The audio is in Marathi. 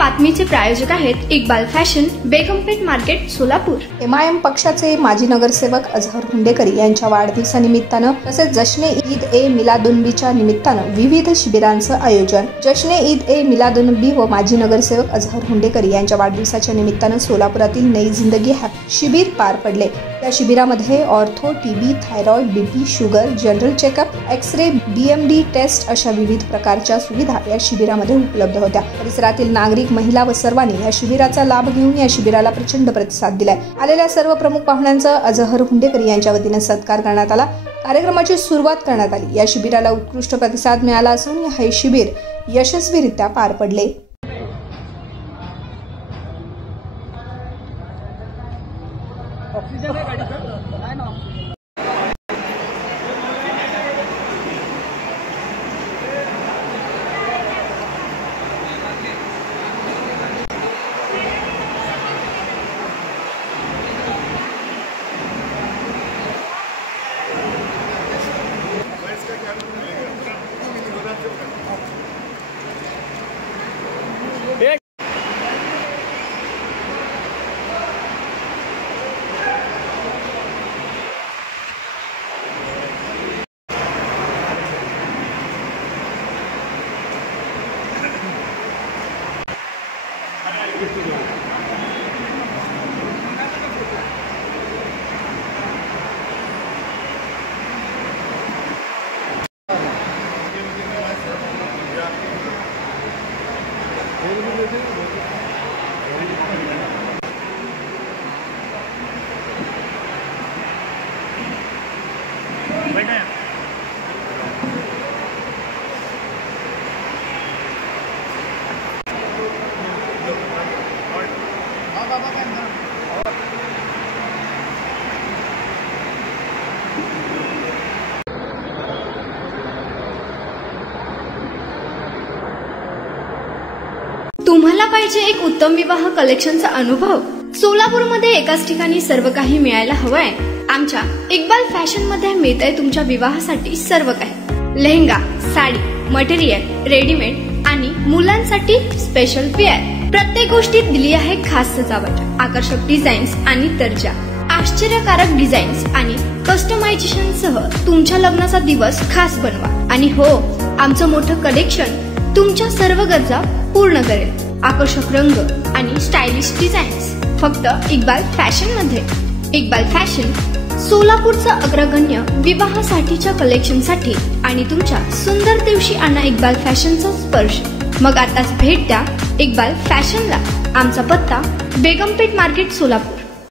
बातमीचे प्रायोजक आहेत Iqbal fashion, Begumpeth market, Solapur. MIM पक्षाचे माजी नगरसेवक अजहर हुंडेकर यांच्या वाढदिवसानिमित्तानं तसेच जश्ने ईद ए मिलादुन्नबीच्या निमित्तानं विविध शिबिरांचं आयोजन। जश्ने ईद ए मिलादुन्नबी व माजी नगरसेवक अजहर हुंडेकर यांच्या वाढदिवसाच्या निमित्तानं सोलापुरातील नई जिंदगी शिबिर पार पडले। या शिबिरामध्ये ortho, TB, thyroid, BP, sugar, general checkup, x ray, BMD test अशा विविध प्रकारच्या सुविधा या शिबिरामध्ये उपलब्ध होत्या। परिसरातील नागरिक, महिला व सर्वांनी या शिबिराचा लाभ घेऊन या शिबिराला प्रचंड प्रतिसाद दिलाय। आलेल्या सर्व प्रमुख पाहुण्यांचा अजहर हुंडेकर यांच्या वतीने सत्कार करण्यात आला। कार्यक्रमाची सुरुवात करण्यात आली। या शिबिराला उत्कृष्ट प्रतिसाद मिळाला असून हे शिबिर यशस्वीरित्या पार पडले। ऑक्सीजन है गाड़ी सर, है ना? तुम्हाला पाहिजे एक उत्तम विवाह कलेक्शनचा अनुभव? सोलापूरमध्ये एकाच ठिकाणी सर्व काही मिळायला हवंय। आमच्या इक्बाल फॅशन मध्ये मिळतंय तुमच्या विवाहासाठी सर्व काही। लेहंगा, साडी, मटेरियल, रेडीमेड आणि मुलांसाठी स्पेशल वेअर। प्रत्येक गोष्टीत दिली आहे खास सजावट, आकर्षक डिझाईन्स आणि दर्जा, आश्चर्यकारक डिझाईन्स आणि कस्टमायझेशन सह तुमच्या लग्नाचा दिवस खास बनवा। आणि हो, आमचं मोठं कलेक्शन तुमच्या सर्व गरजा पूर्ण करेल। आकर्षक रंग आणि स्टायलिश डिझाईन्स फक्त इक्बाल फॅशन मध्ये। इक्बाल फॅशन सोलापूरचा अग्रगण्य विवाहासाठीच्या कलेक्शनसाठी आणि तुमच्या सुंदर दिवशी आणा इक्बाल फॅशनचा स्पर्श। मग आताच भेट द्या इक्बाल फॅशनला। आमचा पत्ता बेगमपेठ मार्केट, सोलापूर।